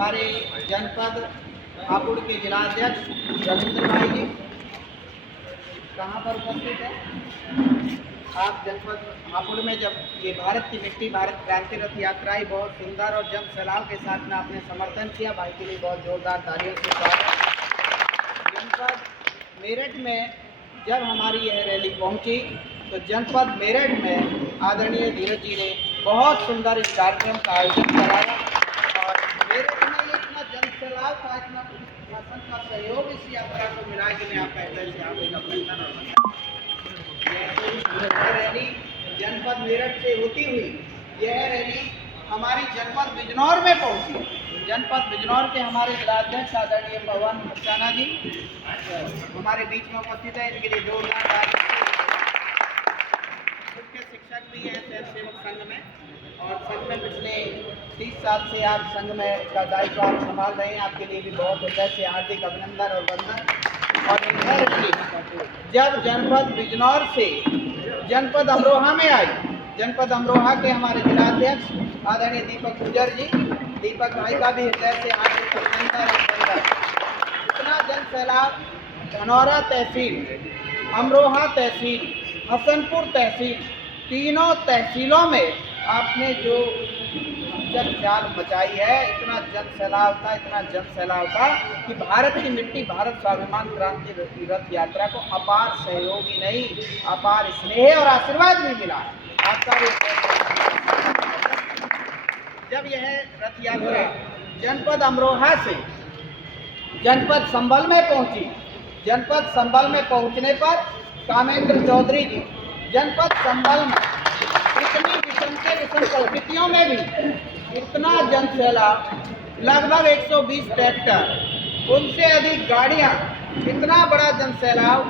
हमारे जनपद हापुड़ के जिलाध्यक्ष रविंद्र भाई जी कहाँ पर उपस्थित है। आप जनपद हापुड़ में जब ये भारत की मिट्टी भारत क्रांति रथ यात्रा ही बहुत सुंदर और जन सैलाब के साथ में आपने समर्थन किया, भाई के लिए बहुत जोरदार तालियों से स्वागत। जनपद मेरठ में जब हमारी यह रैली पहुंची तो जनपद मेरठ में आदरणीय धीरज जी ने बहुत सुंदर इस कार्यक्रम का आयोजन कराया और मेरठ में इतना जन सैलाब था, इतना प्रशासन का सहयोग इस यात्रा को मिला कि मैं आपका हृदय से आपका अभिनंदन और यह रैली जनपद मेरठ से होती हुई यह रैली हमारी जनपद बिजनौर में पहुंची। जनपद बिजनौर के हमारे जिलाध्यक्ष आदरणीय भगवान मस्ताना जी हमारे बीच में उपस्थित है, इनके लिए जोरदार मुख्य शिक्षक भी हैं स्वयं सेवक संघ में और संघ में पिछले 30 साल से आप संघ में का दायित्व आप संभाल रहे हैं, आपके लिए भी बहुत हृदय से हार्दिक अभिनंदन और वंदन। और इधर जब जनपद बिजनौर से जनपद अमरोहा में आई, जनपद अमरोहा के हमारे जिलाध्यक्ष आदरणीय दीपक गुजर जी, दीपक भाई का भी हृदय से हार्दिक अभिनंदन और वंदन। इतना जन सैलाब धनौरा तहसील, अमरोहा तहसील, हसनपुर तहसील, तीनों तहसीलों में आपने जो जाल मचाई है, इतना जन सैलाब था, इतना जन सैलाब था कि भारत की मिट्टी भारत स्वाभिमान क्रांति रथ यात्रा को अपार सहयोग ही नहीं अपार स्नेह और आशीर्वाद भी मिला है आपका भी। जब यह रथ यात्रा जनपद अमरोहा से जनपद संभल में पहुंची, जनपद संभल में पहुंचने पर कामेंद्र चौधरी जी जनपद संभल में इतनी विषम से विषम परिस्थितियों में भी इतना जन सैलाब, लगभग 120 ट्रैक्टर, उनसे अधिक गाड़ियां, इतना बड़ा जन सैलाब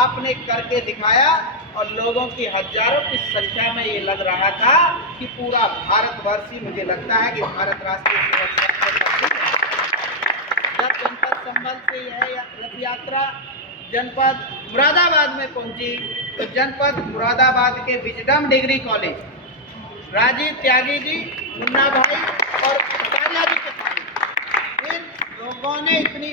आपने करके दिखाया और लोगों की हजारों की संख्या में ये लग रहा था कि पूरा भारतवर्ष ही मुझे लगता है कि भारत राष्ट्रीय सेवक संघ जब जनपद संभल से यह रथ यात्रा जनपद मुरादाबाद में पहुंची तो जनपद मुरादाबाद के wisdom degree college Rajiv Tyagi ji, Munna भाई और आचार्य जी के साथ इन लोगों ने इतनी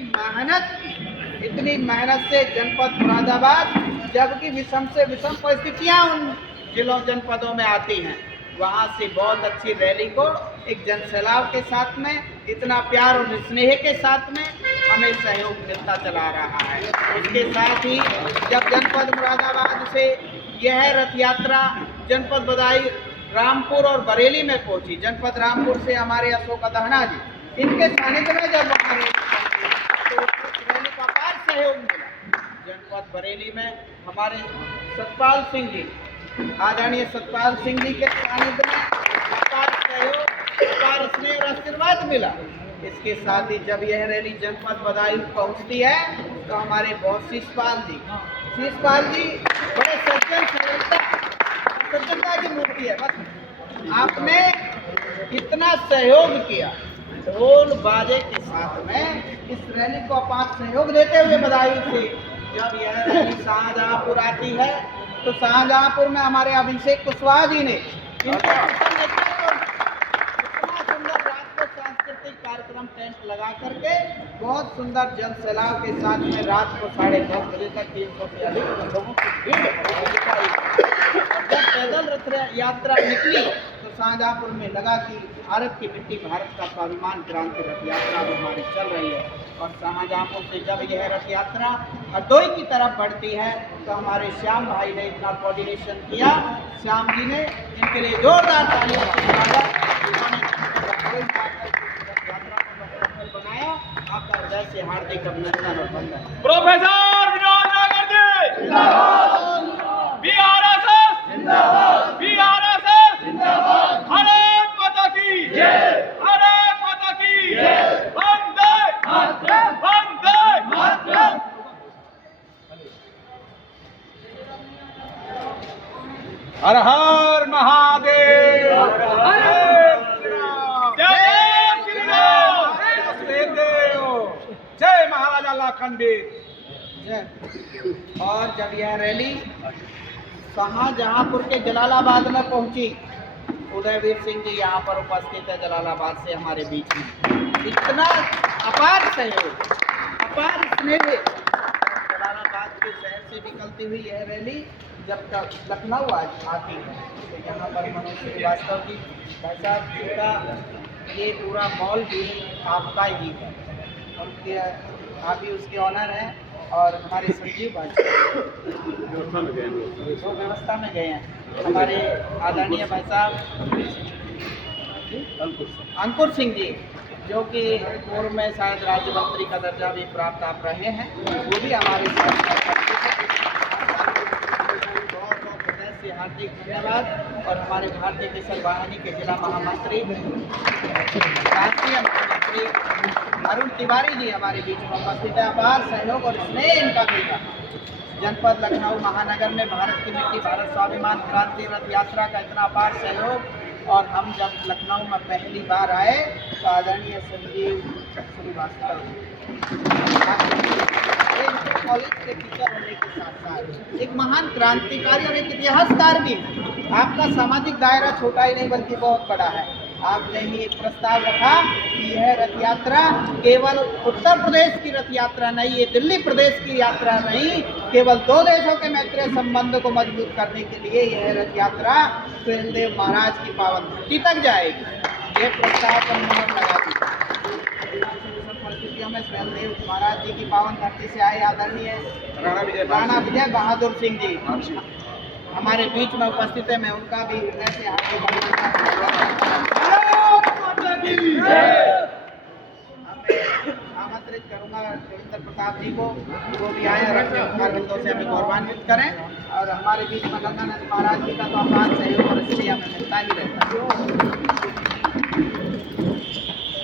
मेहनत से जनपद मुरादाबाद, जबकि विषम से विषम परिस्थितियां उन जिलों जनपदों में आती हैं, वहां से बहुत अच्छी रैली को एक जन सैलाब के साथ में इतना प्यार और स्नेह के साथ में हमें सहयोग मिलता चला रहा है। उसके साथ ही जब जनपद मुरादाबाद से यह रथ यात्रा जनपद बदाई, रामपुर और बरेली में पहुंची, जनपद रामपुर से हमारे अशोक दहना जी, इनके सानिध्य में जब हमारे तो रैली का अपार सहयोग मिला। जनपद बरेली में हमारे सतपाल सिंह जी, आदरणीय सतपाल सिंह जी के सानिध्य में अपार सहयोग, अपार स्नेह और आशीर्वाद मिला। इसके साथ ही जब यह रैली जनपद बदायूं पहुंचती है तो हमारे बहुत शीशपाल जी बड़े सज्जनता की मूर्ति है। बस आपने इतना सहयोग किया, ढोल बाजे के साथ में इस रैली को अपार सहयोग देते हुए बदायूं से जब यह रैली शाहजहांपुर आती है तो शाहजहांपुर में हमारे अभिषेक कुशवाहा जी ने कार्यक्रम टेंट लगा करके बहुत सुंदर जन सैलाब के साथ में रात को 10:30 बजे तक 300 से अधिक लोगों की भीड़ दिखाई। जब पैदल रथ यात्रा निकली तो शाहजहांपुर में लगा कि भारत की मिट्टी भारत का स्वाभिमान क्रांति रथ यात्रा हमारी चल रही है। और शाहजहांपुर से जब यह रथ यात्रा हरदोई की तरफ बढ़ती है तो हमारे श्याम भाई ने इतना कोऑर्डिनेशन किया, श्याम जी ने, इनके लिए जोरदार तालियों बनाया। आपका हृदय से हार्दिक अभिनंदन और वंदन। प्रोफेसर विनोद नागर जी जिंदाबाद, बीआरएसएस जिंदाबाद, बीआरएसएस जिंदाबाद, भारत माता की जय, भारत माता की जय, वंदे मातरम, वंदे मातरम। हर हर महादेव, जय महाराजा लाखनदेव जय। और जब यह रैली शाहजहांपुर के जलालाबाद में पहुंची, उदयवीर सिंह जी यहाँ पर उपस्थित है जलालाबाद से हमारे बीच में। इतना अपार सहयोग, अपार स्नेह। जलालाबाद के शहर से निकलती हुई यह रैली जब तक लखनऊ आती है तो यहाँ पर मनोज श्रीवास्तव जी भाई साहब जी का ये पूरा मॉल भी आपका ही है, उनके आप ही उसके ऑनर हैं। और हमारे संजीव भाई जो व्यवस्था में गए हैं, हमारे आदरणीय भाई साहब अंकुर सिंह जी जो कि पूर्व में शायद राज्य मंत्री का दर्जा भी प्राप्त आप रहे हैं, वो भी हमारे साथ बहुत बहुत हृदय से हार्दिक धन्यवाद। और हमारे भारतीय किसान वाहिनी के जिला महामंत्री राष्ट्रीय महामंत्री अरुण तिवारी जी हमारे बीच में उपस्थित है। अपार सहयोग और स्नेह इनका मिला। जनपद लखनऊ महानगर में भारत की मिट्टी भारत स्वाभिमान क्रांति रथ यात्रा का इतना अपार सहयोग। और हम जब लखनऊ में पहली बार आए तो आदरणीय संजीव श्रीवास्तव कॉलेज के टीचर होने के साथ साथ एक महान क्रांतिकारी और एक इतिहासकार भी। आपका सामाजिक दायरा छोटा ही नहीं बल्कि बहुत बड़ा है। आपने ही एक प्रस्ताव रखा कि यह रथ यात्रा केवल उत्तर प्रदेश की रथ यात्रा नहीं, ये दिल्ली प्रदेश की यात्रा नहीं, केवल दो देशों के मैत्रीय संबंध को मजबूत करने के लिए यह रथ यात्रा स्वयंदेव महाराज की पावन धरती तक जाएगी। ये प्रस्ताव पर मोहर लगा दी। परिस्थितियों में स्वयंदेव महाराज जी की पावन धरती से आए आदरणीय राणा विजय बहादुर सिंह जी हमारे बीच में उपस्थित है। मैं उनका भी हृदय से आमंत्रित करूंगा रविंद्र प्रताप जी को, वो भी आए और अपने उपहार बिंदों से हमें गौरवान्वित करें। और हमारे बीच में गंगानंद महाराज जी का तो अपार सहयोग और इसलिए हमें मिलता ही रहता है।